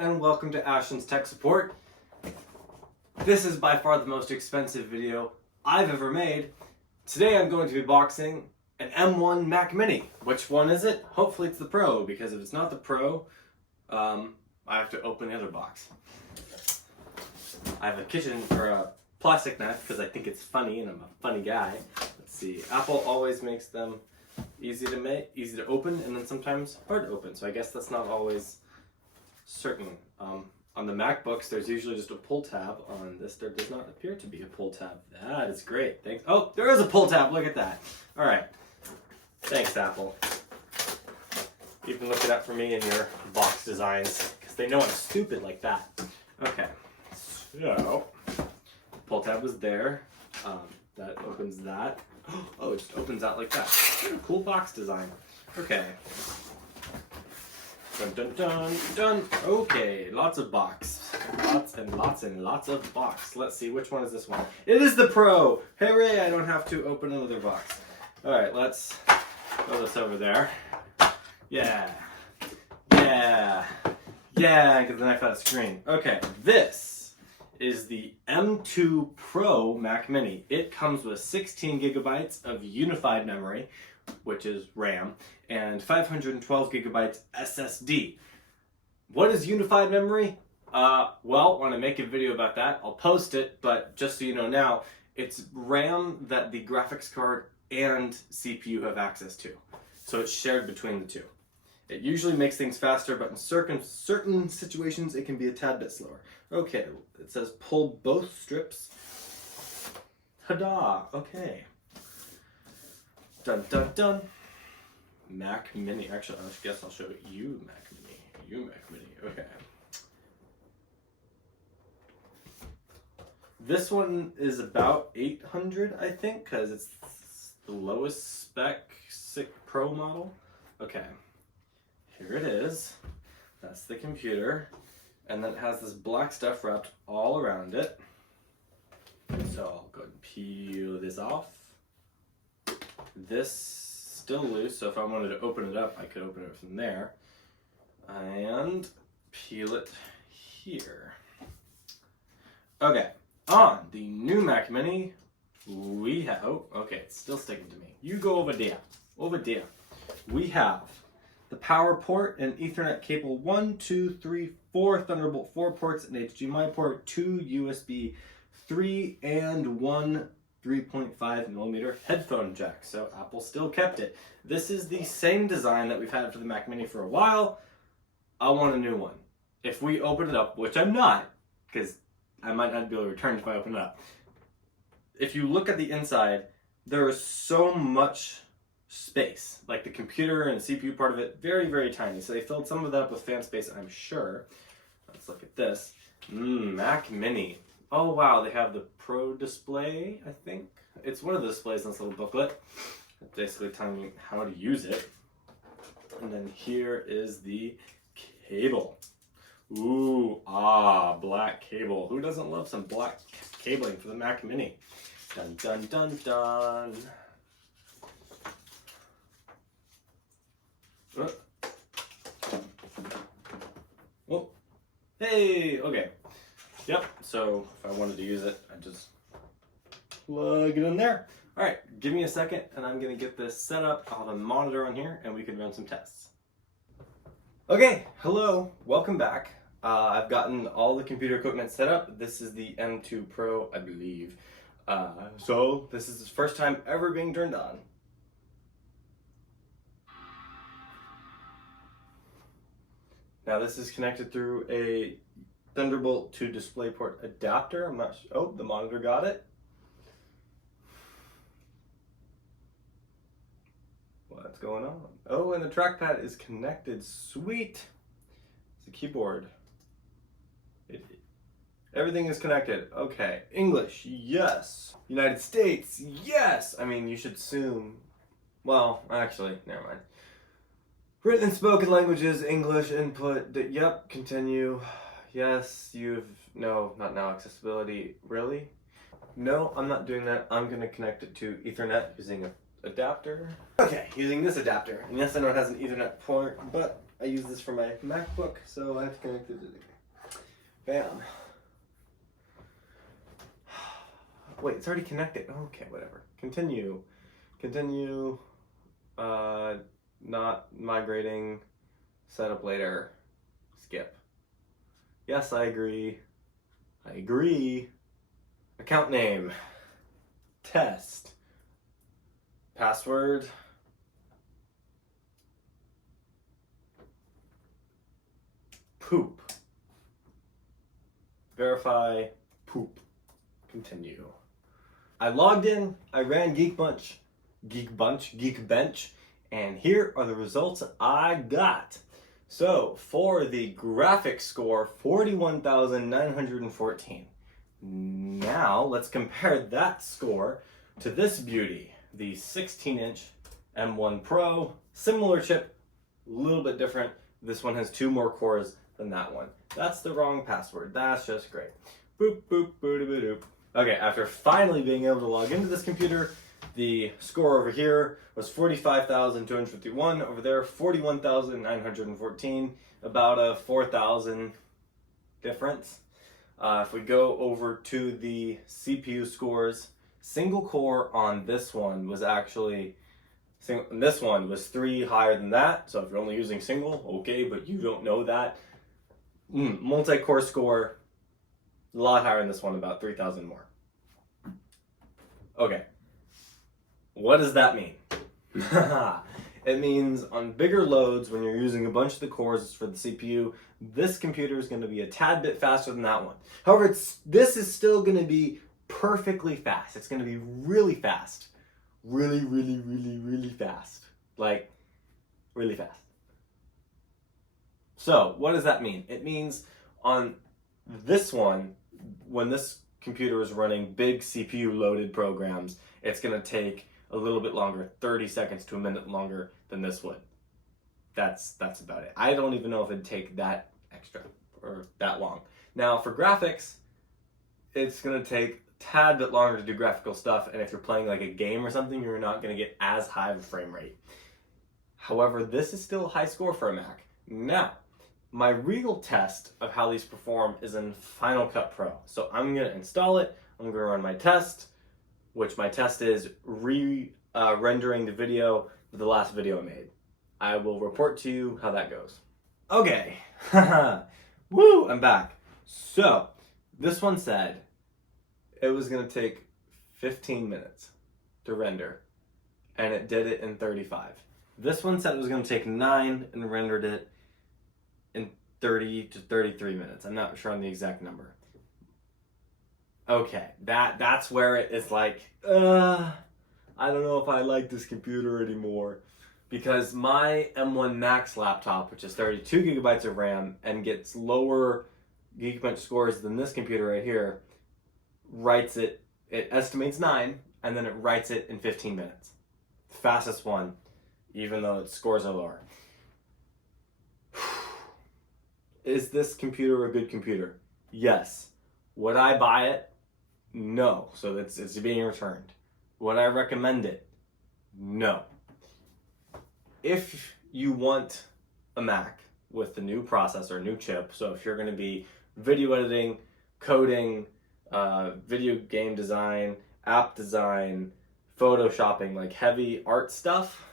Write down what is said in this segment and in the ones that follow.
and welcome to Ashton's Tech Support. This is by far the most expensive video I've ever made. Today I'm going to be boxing an M1 Mac Mini. Which one is it? Hopefully it's the Pro, because if it's not the Pro, I have to open the other box. I have a plastic knife because I think it's funny and I'm a funny guy. Let's see, Apple always makes them easy to open, and then sometimes hard to open. So I guess that's not always certain. On the MacBooks, there's usually just a pull tab. On this, there does not appear to be a pull tab. That is great. Thanks. Oh, there is a pull tab. Look at that. All right. Thanks, Apple. You've been looking out for me in your box designs because they know I'm stupid like that. Okay. So, pull tab was there. That opens that. Oh, it just opens out like that. Cool box design. Okay. Dun dun dun dun. Okay, lots of box. Lots and lots and lots of box. Let's see, which one is this one? It is the Pro! Hooray, I don't have to open another box. Alright, let's throw this over there. Yeah. Yeah. Yeah, get the knife out of the screen. Okay, this is the M2 Pro Mac Mini. It comes with 16 gigabytes of unified memory, which is RAM, and 512 gigabytes SSD. What is unified memory? Well, when I make a video about that, I'll post it, but just so you know now, it's RAM that the graphics card and CPU have access to. So it's shared between the two. It usually makes things faster, but in certain situations, it can be a tad bit slower. Okay, it says pull both strips. Ta-da! Okay. Dun dun dun. Mac Mini. Actually, I guess I'll show you Mac Mini. You Mac Mini. Okay. This one is about 800, I think, because it's the lowest spec Pro model. Okay. Here it is. That's the computer. And then it has this black stuff wrapped all around it. So I'll go ahead and peel this off. This still loose, so if I wanted to open it up, I could open it from there. And peel it here. Okay, on the new Mac Mini, we have, oh, okay, it's still sticking to me. You go over there, over there. We have the power port and Ethernet cable 1, 2, 3, 4 Thunderbolt 4 ports, an HDMI port, 2 USB 3, and 1 3.5 millimeter headphone jack. So Apple still kept it. This is the same design that we've had for the Mac Mini for a while. I want a new one. If we open it up, which I'm not, because I might not be able to return it if I open it up. If you look at the inside, there is so much space. Like the computer and the CPU part of it, very, very tiny. So they filled some of that up with fan space, I'm sure. Let's look at this. Mac Mini. Oh wow, they have the Pro display, I think. It's one of the displays in this little booklet. It's basically telling you how to use it. And then here is the cable. Ooh, black cable. Who doesn't love some black cabling for the Mac Mini? Dun dun dun dun. Oh, hey, okay. Yep, so if I wanted to use it, I'd just plug it in there. All right, give me a second and I'm gonna get this set up. I'll have a monitor on here and we can run some tests. Okay, hello, welcome back. I've gotten all the computer equipment set up. This is the M2 Pro, I believe. So this is the first time ever being turned on. Now this is connected through a Thunderbolt to DisplayPort adapter. I'm not sure. Oh, the monitor got it. What's going on? Oh, and the trackpad is connected. Sweet. It's a keyboard. Everything is connected. Okay. English, yes. United States, yes. I mean, you should assume. Well, actually, never mind. Written and spoken languages, English input. Yep. Continue. Yes, no, not now, accessibility. Really? No, I'm not doing that. I'm going to connect it to Ethernet using an adapter. Okay, using this adapter. And yes, I know it has an Ethernet port, but I use this for my MacBook, so I have to connect it to bam. Wait, it's already connected. Okay, whatever. Continue. Not migrating. Setup later. Skip. Yes, I agree. Account name. Test. Password. Poop. Verify. Poop. Continue. I logged in, I ran Geekbench, and here are the results I got. So, for the graphics score, 41,914. Now, let's compare that score to this beauty, the 16-inch M1 Pro. Similar chip, a little bit different. This one has 2 more cores than that one. That's the wrong password. That's just great. Boop, boop, boop, boop, boop. Okay, after finally being able to log into this computer, the score over here was 45,251. Over there, 41,914. About a 4,000 difference. If we go over to the CPU scores, single core on this one was actually, this one was 3 higher than that. So if you're only using single, okay, but you don't know that. Multi-core score, a lot higher than this one, about 3,000 more. Okay, what does that mean? It means on bigger loads, when you're using a bunch of the cores for the CPU, this computer is going to be a tad bit faster than that one. However, this is still going to be perfectly fast. It's going to be really fast. Really fast. Like, really fast. So, what does that mean? It means on this one, when this computer is running big CPU loaded programs, it's going to take a little bit longer, 30 seconds to a minute longer than this would. That's about it. I don't even know if it'd take that extra or that long. Now for graphics, it's going to take a tad bit longer to do graphical stuff, and if you're playing like a game or something, you're not going to get as high of a frame rate. However, this is still a high score for a Mac. Now, my real test of how these perform is in Final Cut Pro. So I'm going to install it, I'm going to run my test, which my test is rendering the video of the last video I made. I will report to you how that goes. Okay, woo, I'm back. So, this one said it was going to take 15 minutes to render, and it did it in 35. This one said it was going to take 9 and rendered it in 30 to 33 minutes. I'm not sure on the exact number. Okay, that's where it is like, I don't know if I like this computer anymore. Because my M1 Max laptop, which is 32 gigabytes of RAM and gets lower Geekbench scores than this computer right here, it estimates 9, and then it writes it in 15 minutes. Fastest one, even though its scores are lower. Is this computer a good computer? Yes. Would I buy it? No. So it's being returned. Would I recommend it? No. If you want a Mac with the new processor, new chip, so if you're going to be video editing, coding, video game design, app design, photoshopping, like heavy art stuff,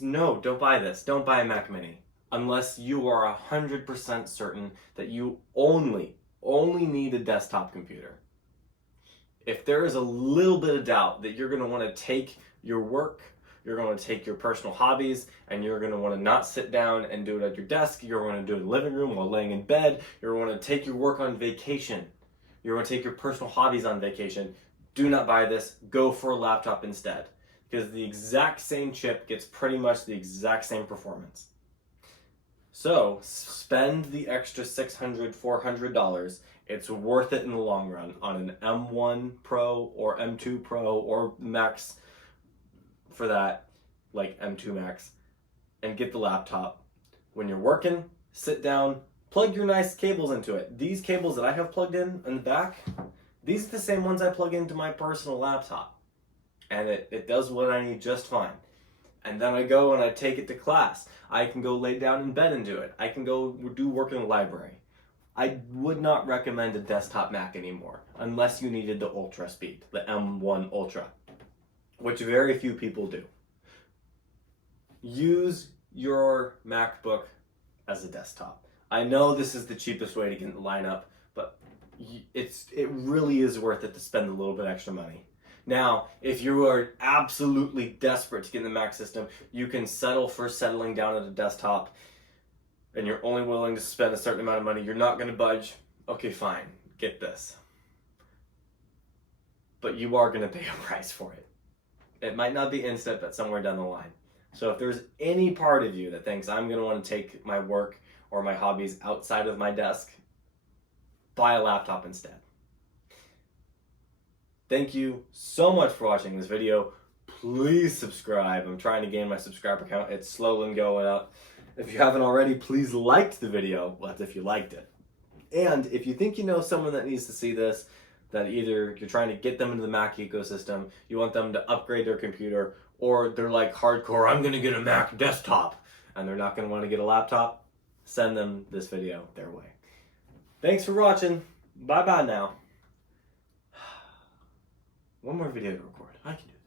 no, don't buy this. Don't buy a Mac Mini unless you are 100% certain that you only need a desktop computer. If there is a little bit of doubt that you're going to want to take your work, you're going to take your personal hobbies, and you're going to want to not sit down and do it at your desk, you're going to do it in the living room while laying in bed, you're going to take your work on vacation, you're going to take your personal hobbies on vacation, do not buy this, go for a laptop instead. Because the exact same chip gets pretty much the exact same performance. So, spend the extra $600, $400. It's worth it in the long run on an M1 Pro or M2 Pro or Max for that, like M2 Max, and get the laptop. When you're working, sit down, plug your nice cables into it. These cables that I have plugged in the back, these are the same ones I plug into my personal laptop. And it does what I need just fine. And then I go and I take it to class. I can go lay down in bed and do it. I can go do work in the library. I would not recommend a desktop Mac anymore unless you needed the Ultra speed, the M1 Ultra, which very few people do. Use your MacBook as a desktop. I know this is the cheapest way to get in the lineup, but it really is worth it to spend a little bit extra money. Now, if you are absolutely desperate to get in the Mac system, you can settle for settling down at a desktop, and you're only willing to spend a certain amount of money. You're not going to budge. Okay, fine. Get this. But you are going to pay a price for it. It might not be instant, but somewhere down the line. So if there's any part of you that thinks I'm going to want to take my work or my hobbies outside of my desk, buy a laptop instead. Thank you so much for watching this video. Please subscribe. I'm trying to gain my subscriber count. It's slowly going up. If you haven't already, please like the video. Well, that's if you liked it. And if you think you know someone that needs to see this, that either you're trying to get them into the Mac ecosystem, you want them to upgrade their computer, or they're like hardcore, I'm going to get a Mac desktop, and they're not going to want to get a laptop, send them this video their way. Thanks for watching. Bye-bye now. One more video to record. I can do this.